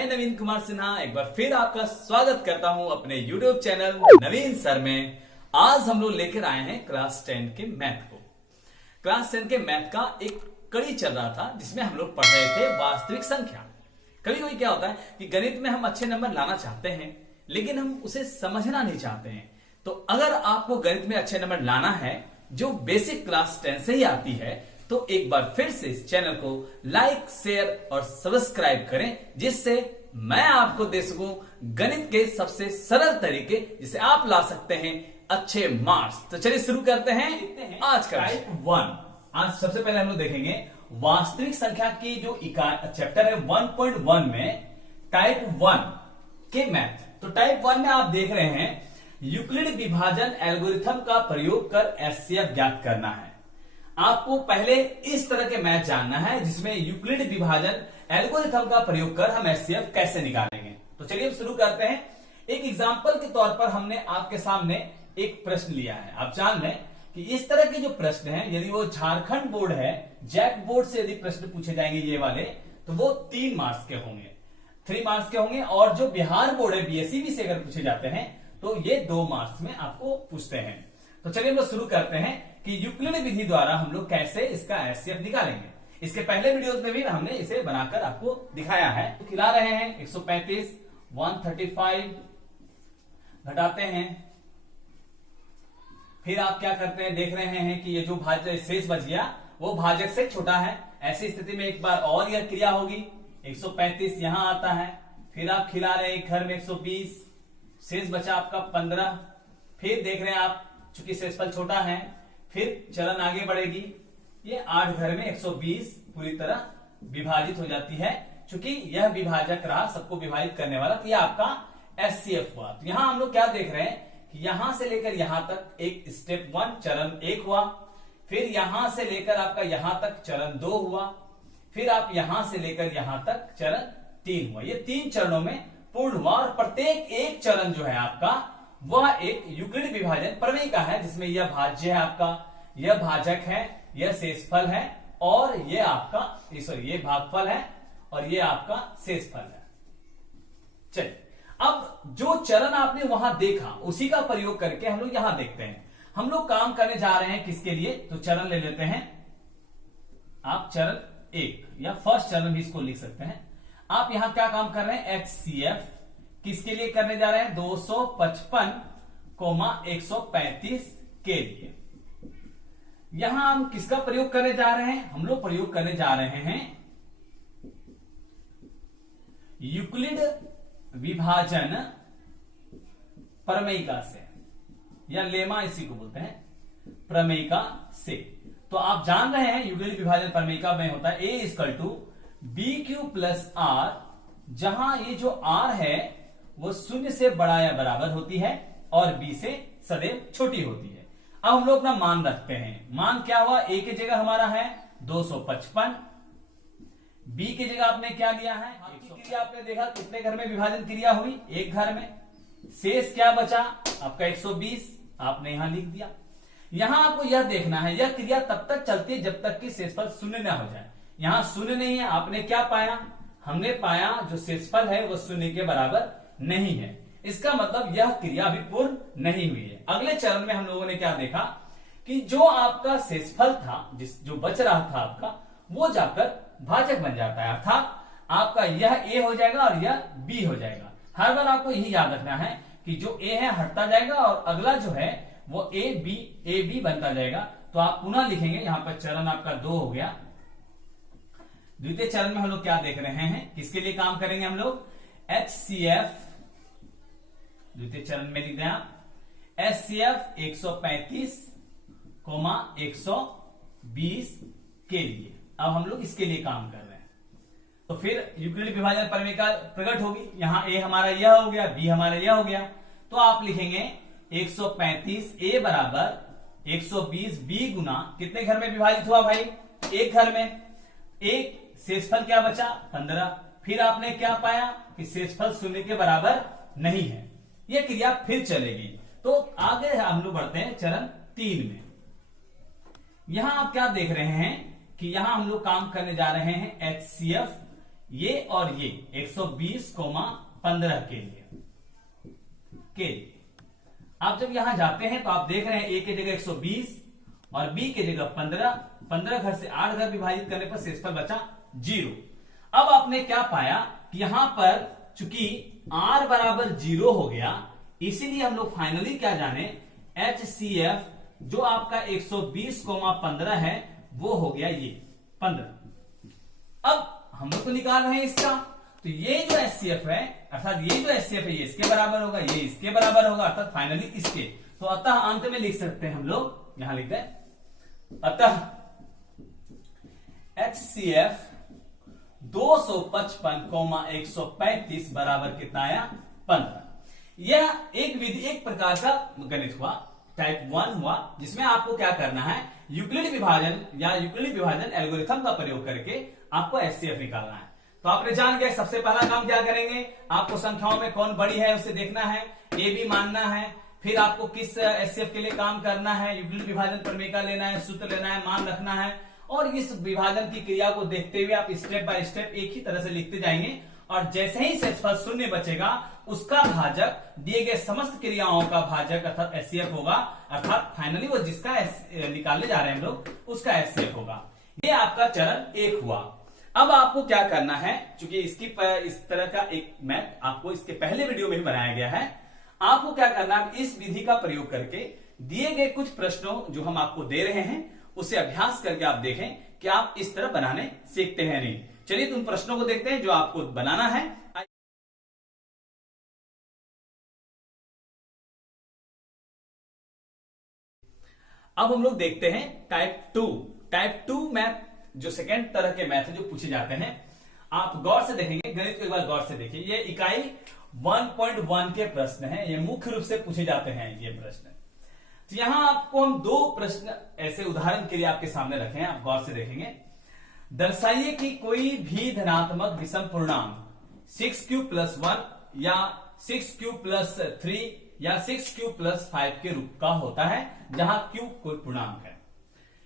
मैं नवीन कुमार सिन्हा एक बार फिर आपका स्वागत करता हूं अपने YouTube चैनल नवीन सर में। आज हम लोग लेकर आए हैं क्लास 10 के मैथ को। क्लास 10 के मैथ का एक कड़ी चल रहा था जिसमें हम लोग पढ़ रहे थे वास्तविक संख्या। कभी कभी क्या होता है कि गणित में हम अच्छे नंबर लाना चाहते हैं लेकिन हम उसे समझना नहीं चाहते हैं। तो अगर आपको गणित में अच्छे नंबर लाना है जो बेसिक क्लास 10 से ही आती है तो एक बार फिर से इस चैनल को लाइक, शेयर और सब्सक्राइब करें जिससे मैं आपको दे सकूं गणित के सबसे सरल तरीके जिसे आप ला सकते हैं अच्छे मार्क्स। तो चलिए शुरू करते हैं आज का टाइप 1। आज सबसे पहले हम लोग देखेंगे वास्तविक संख्या की जो चैप्टर है 1.1 में टाइप 1 के मैथ। तो टाइप 1 में आप देख रहे हैं यूक्लिड विभाजन एल्गोरिथम का प्रयोग कर एचसीएफ ज्ञात करना है। आपको पहले इस तरह के मैथ जानना है जिसमें यूक्लिड विभाजन एल्गोरिथम का प्रयोग कर हम एचसीएफ कैसे निकालेंगे। तो चलिए अब शुरू करते हैं। एक एग्जांपल के तौर पर हमने आपके सामने एक प्रश्न लिया है। आप जान लें कि इस तरह के जो प्रश्न हैं यदि वो झारखंड बोर्ड है, जैक बोर्ड से यदि प्रश्न पूछे जाएंगे ये वाले तो वो 3 मार्क्स के होंगे, 3 मार्क्स के होंगे। और जो बिहार बोर्ड है बीएसईबी से अगर पूछे जाते हैं तो ये 2 मार्क्स में आपको पूछते हैं। तो चलिए हम लोग शुरू करते हैं कि यूक्लिड विधि द्वारा हम लोग कैसे इसका एचसीएफ निकालेंगे। इसके पहले वीडियोस में भी हमने इसे बनाकर आपको दिखाया है। तो खिला रहे हैं 135, 135 घटाते हैं। फिर आप क्या करते हैं, देख रहे हैं कि ये जो भाज्य शेष बच गया वो भाजक से छोटा है। ऐसी स्थिति में एक बार और यह क्रिया होगी। 135 यहां आता है, फिर आप खिला रहे हैं घर में 120, शेष बचा आपका 15। फिर देख रहे हैं आप चूंकि शेषफल छोटा है फिर चरण आगे बढ़ेगी। ये 8 घर में 120 पूरी तरह विभाजित हो जाती है। चूंकि यह विभाजक रहा सबको विभाजित करने वाला तो यह आपका एचसीएफ हुआ। तो यहां हम लोग क्या देख रहे हैं कि यहां से लेकर यहां तक एक स्टेप 1 चरण 1 हुआ, फिर यहां से लेकर आपका यहां तक चरण 2 हुआ, फिर आप यहां से लेकर यहां तक चरण 3 हुआ। ये 3 चरणों में पूर्ण हुआ और प्रत्येक एक चरण जो है आपका वह एक यूक्लिड विभाजन प्रमेय का है जिसमें यह भाज्य है आपका, यह भाजक है, यह शेषफल है और यह आपका ये भागफल है और यह आपका शेषफल है। चलिए अब जो चरण आपने वहां देखा उसी का प्रयोग करके हम लोग यहां देखते हैं। हम लोग काम करने जा रहे हैं किसके लिए, तो चरण ले लेते हैं। आप चरण 1 या फर्स्ट चरण भी इसको लिख सकते हैं। आप यहां क्या काम कर रहे हैं, एचसीएफ किसके लिए करने जा रहे हैं, 255,135 के लिए। यहां हम किसका प्रयोग करने जा रहे हैं, हम लोग प्रयोग करने जा रहे हैं यूक्लिड विभाजन प्रमेयिका से या लेमा इसी को बोलते हैं प्रमेयिका से। तो आप जान रहे हैं यूक्लिड विभाजन प्रमेयिका में होता है a = BQ + R, जहां ये जो R है वो 0 से बड़ा या बराबर होती है और B से सदैव छोटी होती है। अब हम लोग अपना मान रखते हैं। मान क्या हुआ, A की जगह हमारा है 255, B की जगह आपने क्या लिया है, क्रिया आपने देखा कितने घर में विभाजन क्रिया हुई, एक घर में। शेष क्या बचा आपका 120, आपने यहां लिख दिया। यहां आपको यह देखना है यह क्रिया तब तक चलती है जब तक कि शेषफल 0 ना हो जाए। यहां 0 नहीं है, आपने क्या पाया, हमने पाया जो शेषफल है वो 0 के बराबर नहीं है। इसका मतलब यह क्रिया अभी पूर्ण नहीं हुई है। अगले चरण में हम लोगों ने क्या देखा कि जो आपका शेषफल था जो बच रहा था आपका वो जाकर भाजक बन जाता है, अर्थात आपका यह a हो जाएगा और यह b हो जाएगा। हर बार आपको यही याद रखना है कि जो a है हटता जाएगा और अगला जो है वो a b बनता जाएगा। तो आप पुनः लिखेंगे, यहां पर चरण आपका 2 हो गया। द्वितीय चरण में हम लोग क्या देख रहे हैं, किसके लिए काम करेंगे हम लोग, एचसीएफ। द्वितीय चरण में लिख दें आप एचसीएफ 135,120 के लिए। अब हम लोग इसके लिए काम कर रहे हैं। तो फिर यूक्लिड विभाजन प्रमेयिका प्रकट होगी। यहां a हमारा यह हो गया, b हमारा यह हो गया। तो आप लिखेंगे 135 a बराबर 120 b गुना कितने घर में विभाजित हुआ भाई, एक घर में। एक शेषफल क्या बचा 15। फिर आपने क्या पाया कि शेषफल 0 के बराबर नहीं है। यह क्रिया फिर चलेगी। तो आगे हम लोग बढ़ते हैं चरण 3 में। यहां आप क्या देख रहे हैं कि यहां हम लोग काम करने जा रहे हैं एचसीएफ ये और ये 120,15 के लिए आप जब यहां जाते हैं तो आप देख रहे हैं ए की जगह 120 और बी की जगह 15 घर से 8 घर विभाजित करने पर शेषफल बचा 0। अब आपने क्या पाया कि यहां पर चूंकि r बराबर 0 हो गया, इसीलिए हम लोग फाइनली क्या जाने, HCF जो आपका 120,15 है वो हो गया ये 15। अब हम लोग तो निकाल रहे हैं इसका, तो ये जो HCF है अर्थात ये जो HCF है ये इसके बराबर होगा, ये इसके बराबर होगा, अर्थात फाइनली इसके। तो अतः अंत में लिख सकते हैं हम लोग, यहां लिखते हैं अतः HCF 255,135 बराबर कितना आया 15। यह एक विधि, एक प्रकार का गणित हुआ, टाइप 1 हुआ, जिसमें आपको क्या करना है, यूक्लिड विभाजन या यूक्लिड विभाजन एल्गोरिथम का प्रयोग करके आपको HCF निकालना है। तो आपने जान गए, सबसे पहला काम क्या करेंगे, आपको संख्याओं में कौन बड़ी है उसे देखना है, ए बी मानना है, फिर आपको किस HCF के लिए काम करना है, यूक्लिड विभाजन प्रमेय का लेना है, सूत्र लेना है, मान रखना है, और इस विभाजन की क्रिया को देखते हुए आप स्टेप बाय स्टेप एक ही तरह से लिखते जाएंगे, और जैसे ही शेषफल शून्य बचेगा उसका भाजक दिए गए समस्त क्रियाओं का भाजक अर्थात HCF होगा, अर्थात फाइनली वो जिसका निकालने जा रहे हैं हम लोग उसका HCF होगा। ये आपका चरण 1 हुआ। अब आपको क्या करना है, चूंकि इसकी इस तरह का एक मैथ आपको इसके पहले वीडियो में ही बनाया गया है, आपको क्या करना है, इस विधि का प्रयोग करके दिए गए कुछ प्रश्नों जो हम आपको दे रहे हैं उसे अभ्यास करके आप देखें कि आप इस तरह बनाने सीखते हैं नहीं। चलिए उन प्रश्नों को देखते हैं जो आपको बनाना है। अब हम लोग देखते हैं टाइप 2 मैथ, जो सेकेंड तरह के मैथ जो पूछे जाते हैं। आप गौर से देखेंगे, गणित को एक बार गौर से देखिए, ये इकाई 1.1 के प्रश्न हैं, ये मुख्य रूप से पूछे जाते हैं ये प्रश्न। तो यहां आपको हम 2 प्रश्न ऐसे उदाहरण के लिए आपके सामने रखे हैं, आप गौर से देखेंगे। दर्शाइए कि कोई भी धनात्मक विषम पूर्णांक 6q+1 या 6q+3 या 6q+5 के रूप का होता है, जहां q कोई पूर्णांक है।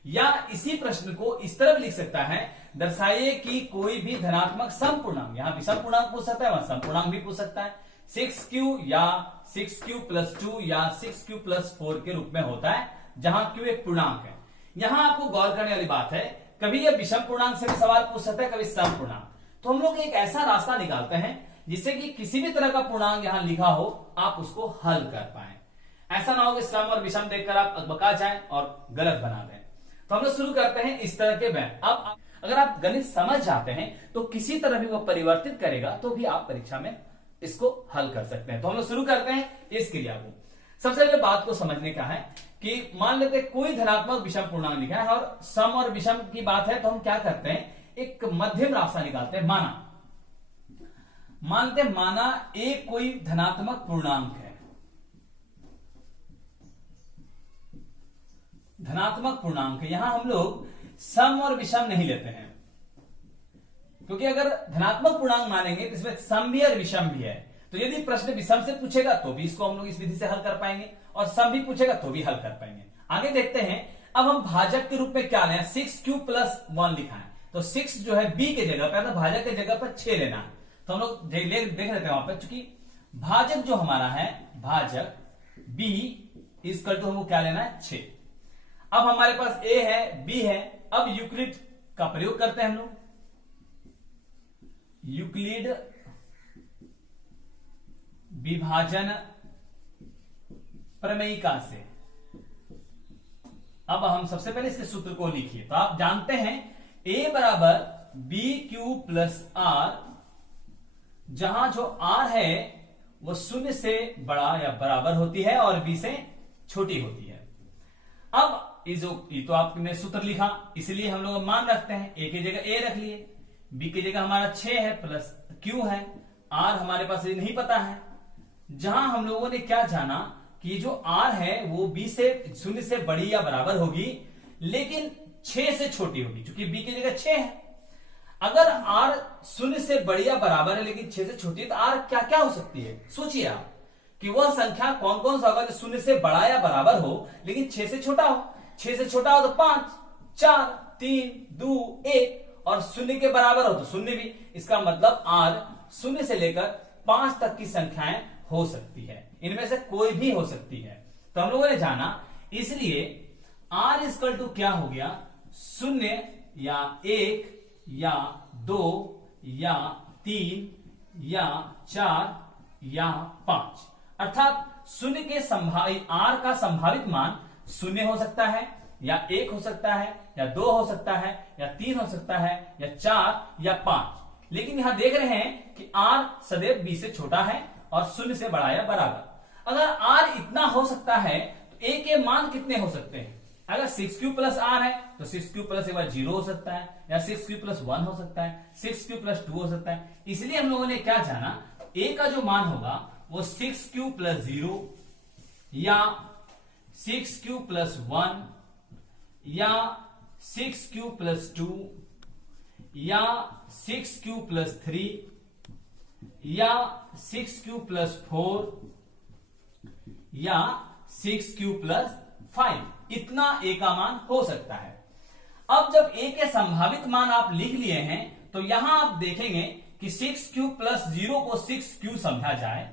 या इसी प्रश्न को इस तरह लिख सकता है, दर्शाइए कि कोई भी धनात्मक समपूर्णांक, यहां विषम पूर्णांक पूछ सकता है, वहां समपूर्णांक भी पूछ सकता है, 6q या 6q+2 या 6q+4 के रूप में होता है, जहां q एक पूर्णांक है। यहां आपको गौर करने वाली बात है, कभी यह विषम पूर्णांक से भी सवाल पूछ सकता है, कभी सम पूर्णांक। तो हम लोग एक ऐसा रास्ता निकालते हैं जिससे कि किसी भी तरह का पूर्णांक यहां लिखा हो आप उसको हल कर पाए। ऐसा ना हो कि सम और विषम देखकर आप अकबका जाएं और गलत बना दें। तो हम लोग शुरू करते हैं इस तरह के मैथ। अब अगर आप गणित समझ जाते हैं तो किसी तरह भी वो परिवर्तित करेगा तो भी आप परीक्षा में इसको हल कर सकते हैं। तो हम लोग शुरू करते हैं इस क्रिया को। सबसे पहले बात को समझने का है कि मान लेते हैं कोई धनात्मक विषम पूर्णांक लिखा है और सम और विषम की बात है, तो हम क्या करते हैं, एक मध्यम रास्ता निकालते हैं। माना ए कोई धनात्मक पूर्णांक है, धनात्मक पूर्णांक है। यहां हम लोग सम और विषम नहीं लेते हैं, क्योंकि अगर धनात्मक पूर्णांक मानेंगे तो इसमें सम भी और विषम भी है। तो यदि प्रश्न विषम से पूछेगा तो भी इसको हम लोग इस विधि से हल कर पाएंगे, और सम भी पूछेगा तो भी हल कर पाएंगे। आगे देखते हैं। अब हम भाजक के रूप में क्या लें, 6q+1 लिखा है, तो 6 जो है b के जगह पर, भाजक के जगह पर 6 लेना है। तो हम लोग देख लेते हैं वहां पर, चूंकि भाजक जो हमारा है, भाजक b इक्वल टू हमको क्या लेना है 6। अब हमारे पास a है, b है। अब यूक्लिड का प्रयोग करते हैं हम लोग, यूक्लिड विभाजन प्रमेयिका से। अब हम सबसे पहले इसके सूत्र को लिखिए। तो आप जानते हैं a बराबर bq+r, जहां जो r है वो 0 से बड़ा या बराबर होती है और b से छोटी होती है। अब ये तो आपने सूत्र लिखा, इसलिए हम लोग मान रखते हैं। a की जगह a रख लिए, b की जगह हमारा 6 है प्लस q है, r हमारे पास ये नहीं पता है। जहां हम लोगों ने क्या जाना कि जो r है वो b से 0 से बड़ी या बराबर होगी, लेकिन 6 से छोटी होगी, क्योंकि b की जगह 6 है। अगर r 0 से बड़ी या बराबर है लेकिन 6 से छोटी है, तो r क्या क्या हो सकती है, सोचिए आप कि वह संख्या कौन कौन सा होगा जो 0 से बड़ा या बराबर हो लेकिन 6 से छोटा हो। 6 से छोटा हो तो 5, 4, 3, 2, 1, और शून्य के बराबर हो तो शून्य भी। इसका मतलब r शून्य से लेकर 5 तक की संख्याएं हो सकती है, इनमें से कोई भी हो सकती है। तो हम लोगों ने जाना, इसलिए r इक्वल टू क्या हो गया, शून्य या 1 या 2 या 3 या 4 या 5, अर्थात शून्य के संभावित r का संभावित मान शून्य हो सकता है या 1 हो सकता है या 2 हो सकता है या 3 हो सकता है या 4 या 5। लेकिन यहां देख रहे हैं कि r सदैव b से छोटा है और शून्य से बड़ा या बराबर। अगर r इतना हो सकता है तो a के मान कितने हो सकते हैं? अगर 6q प्लस r है तो 6q प्लस एक बार 0 हो सकता है या 6q प्लस 1 हो सकता है, 6q प्लस 2 हो सकता है। इसलिए हम लोगों ने क्या जाना, a का जो मान होगा वो 6q प्लस 0 या 6q प्लस 1 या 6q प्लस 2 या 6q प्लस 3 या 6q प्लस 4 या 6q प्लस 5, इतना a का मान हो सकता है। अब जब a के संभावित मान आप लिख लिए हैं तो यहां आप देखेंगे कि 6q प्लस 0 को 6q समझा जाए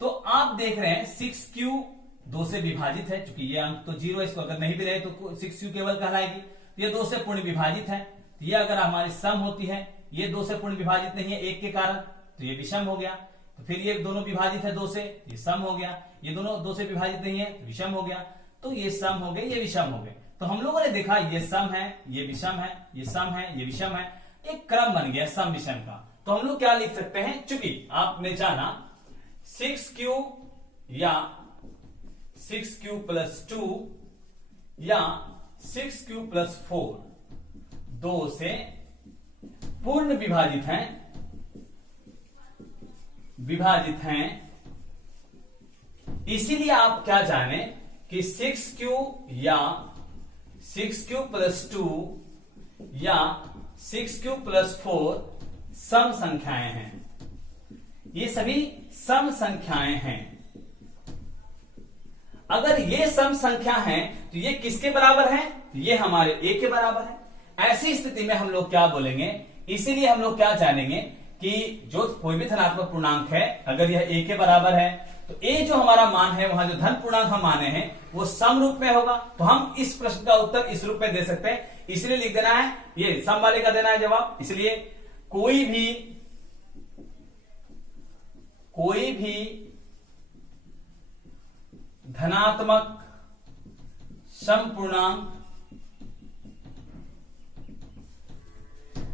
तो आप देख रहे हैं 6q 2 से विभाजित है, क्योंकि ये अंक तो 0 है, इसको अगर नहीं भी रहे तो 6q केवल कहलाएगी। ये 2 से पूर्ण विभाजित है, तो ये अगर हमारी सम होती है, ये 2 से पूर्ण विभाजित नहीं है 1 के कारण, तो ये विषम हो गया। तो फिर ये दोनों विभाजित है 2 से, ये सम हो गया। ये दोनों 2 से विभाजित नहीं है तो विषम हो गया। तो ये सम हो गए, ये विषम हो गए। तो हम लोगों ने देखा ये सम है, ये विषम है, ये सम है, ये विषम है, एक क्रम बन गया सम विषम का। तो हम लोग क्या लिख सकते हैं, चूंकि आपने जाना 6q या 6q प्लस 2 या 6q प्लस 4 2 से पूर्ण विभाजित हैं, इसीलिए आप क्या जाने कि 6q या 6q प्लस 2 या 6q प्लस 4 सम संख्याएं हैं। ये सभी सम संख्याएं हैं। अगर ये सम संख्या है तो ये किसके बराबर है, तो ये हमारे a के बराबर है। ऐसी स्थिति में हम लोग क्या बोलेंगे, इसीलिए हम लोग क्या जानेंगे कि जो कोई भी धनात्मक पूर्णांक है अगर यह a के बराबर है तो a जो हमारा मान है, वहां जो धन पूर्णांक हम माने हैं वो सम रूप में होगा। तो हम इस प्रश्न का उत्तर इस रूप में दे सकते हैं, इसलिए लिख देना है, ये सम वाले का देना है जवाब। इसलिए कोई भी धनात्मक समपूर्णांक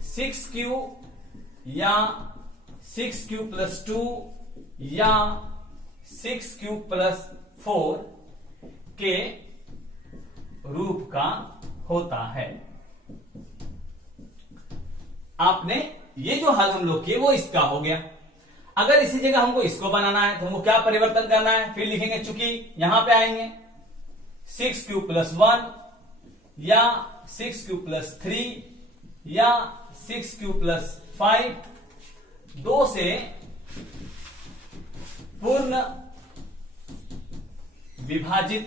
6q या 6q प्लस 2 या 6q प्लस 4 के रूप का होता है। आपने ये जो हल हम लोग किए वो इसका हो गया। अगर इसी जगह हमको इसको बनाना है तो हमको क्या परिवर्तन करना है, फिर लिखेंगे, चूंकि यहां पे आएंगे 6q प्लस 1 या 6q प्लस 3 या 6q प्लस 5 2 से पूर्ण विभाजित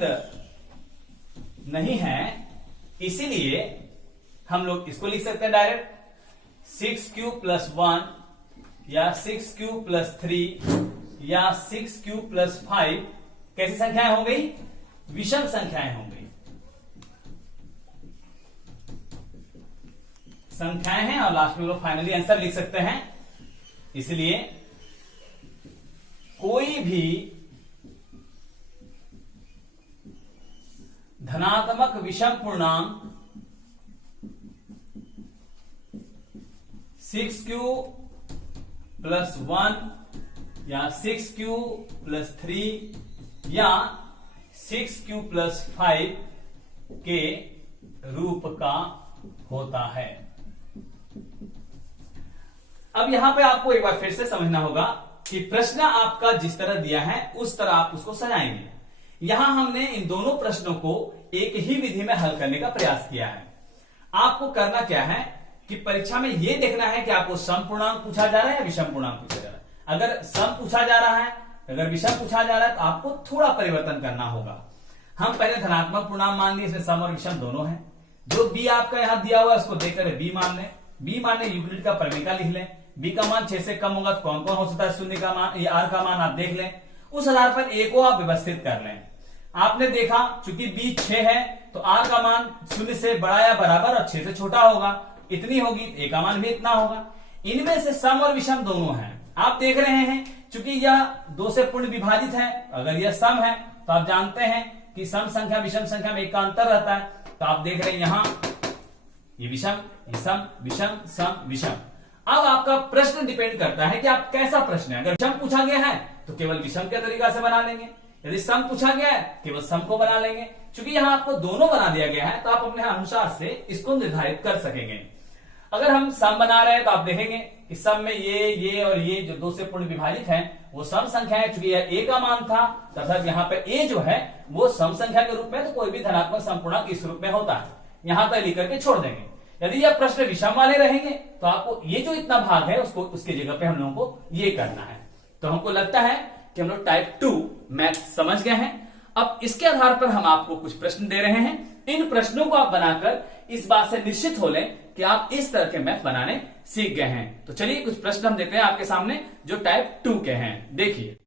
नहीं है, इसीलिए हम लोग इसको लिख सकते हैं डायरेक्ट 6q प्लस 1 या 6q प्लस 3 या 6q प्लस 5 कैसी संख्याएं हो गई, विषम संख्याएं हो गई, संख्याएं हैं। और लास्ट में लोग फाइनली आंसर लिख सकते हैं। इसलिए कोई भी धनात्मक विषम पूर्णांक 6q प्लस 1 या 6q प्लस 3 या 6q प्लस 5 के रूप का होता है। अब यहां पे आपको एक बार फिर से समझना होगा कि प्रश्न आपका जिस तरह दिया है उस तरह आप उसको सजाएंगे। यहां हमने इन दोनों प्रश्नों को एक ही विधि में हल करने का प्रयास किया है। आपको करना क्या है कि परीक्षा में यह देखना है कि आपको सम पूर्णांक पूछा जा रहा है या विषम पूर्णांक पूछा जा रहा है। अगर सम पूछा जा रहा है, अगर विषम पूछा जा रहा है तो आपको थोड़ा परिवर्तन करना होगा। हम पहले धनात्मक पूर्णांक मान लिए, इसमें सम और विषम दोनों है। जो बी आपका यहां दिया हुआ है उसको देकर बी मान लें, बी माने यूक्लिड का परिमेय लिख लें, बी का मान 6 से कम होगा तो कौन कौन हो सकता है शून्य का मान, ये आर का मान आप देख लें, उस आधार पर ए को आप व्यवस्थित कर लें। आपने देखा चूंकि बी 6 है तो आर का मान शून्य से बड़ा या बराबर और 6 से छोटा होगा, इतनी होगी, ए का मान भी इतना होगा। इनमें से सम और विषम दोनों है, आप देख रहे हैं चूंकि यह 2 से पूर्ण विभाजित है, अगर यह सम है तो आप जानते हैं कि सम संख्या विषम संख्या में 1 का अंतर रहता है, तो आप देख रहे हैं यहां ये विषम, ये सम, विषम, सम, विषम। अब आपका प्रश्न डिपेंड करता है कि आप कैसा प्रश्न है, अगर विषम पूछा गया है तो केवल विषम के तरीका से बना लेंगे, यदि सम पूछा गया है केवल सम को बना लेंगे। क्योंकि यहां आपको दोनों बना दिया गया है तो आप अपने अनुसार से इसको निर्धारित कर सकेंगे। अगर हम सम बना रहे हैं तो आप देखेंगे कि सम में ये और ये जो 2 से पूर्ण विभाजित हैं वो सम संख्या है, चूंकि यह ए का मान था तथा यहाँ पे ए जो है वो सम संख्या के रूप में, तो कोई भी धनात्मक संपूर्णांक इस रूप में होता है, यहां पर लिख करके छोड़ देंगे। यदि यह प्रश्न विषम वाले रहेंगे तो आपको ये जो इतना भाग है उसको उसके जगह पे हम लोगों को ये करना है। तो हमको लगता है कि हम लोग टाइप 2 मैथ समझ गए हैं। अब इसके आधार पर हम आपको कुछ प्रश्न दे रहे हैं, इन प्रश्नों को आप बनाकर इस बात से निश्चित हो लें कि आप इस तरह के मैथ बनाने सीख गए हैं। तो चलिए कुछ प्रश्न हम देते हैं आपके सामने जो टाइप 2 के हैं। देखिए,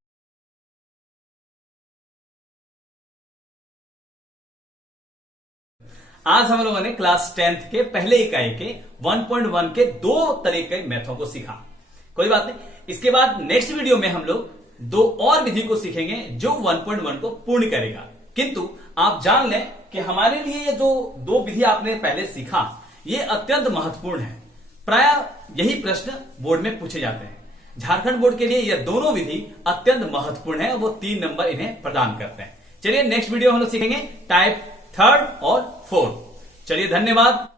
आज हम लोगों ने क्लास 10th के पहले इकाई के 1.1 के 2 तरह के मैथों को सीखा। कोई बात नहीं, इसके बाद नेक्स्ट वीडियो में हम लोग 2 और विधि को सीखेंगे जो 1.1 को पूर्ण करेगा। किंतु आप जान लें कि हमारे लिए ये जो 2 विधि आपने पहले सीखा ये अत्यंत महत्वपूर्ण है। प्राय यही प्रश्न बोर्ड में पूछे जाते हैं। झारखंड बोर्ड के लिए ये दोनों विधि अत्यंत महत्वपूर्ण है, वो 3 नंबर इन्हें प्रदान करते हैं। चलिए नेक्स्ट वीडियो हम लोग सीखेंगे टाइप 3 और 4। चलिए धन्यवाद।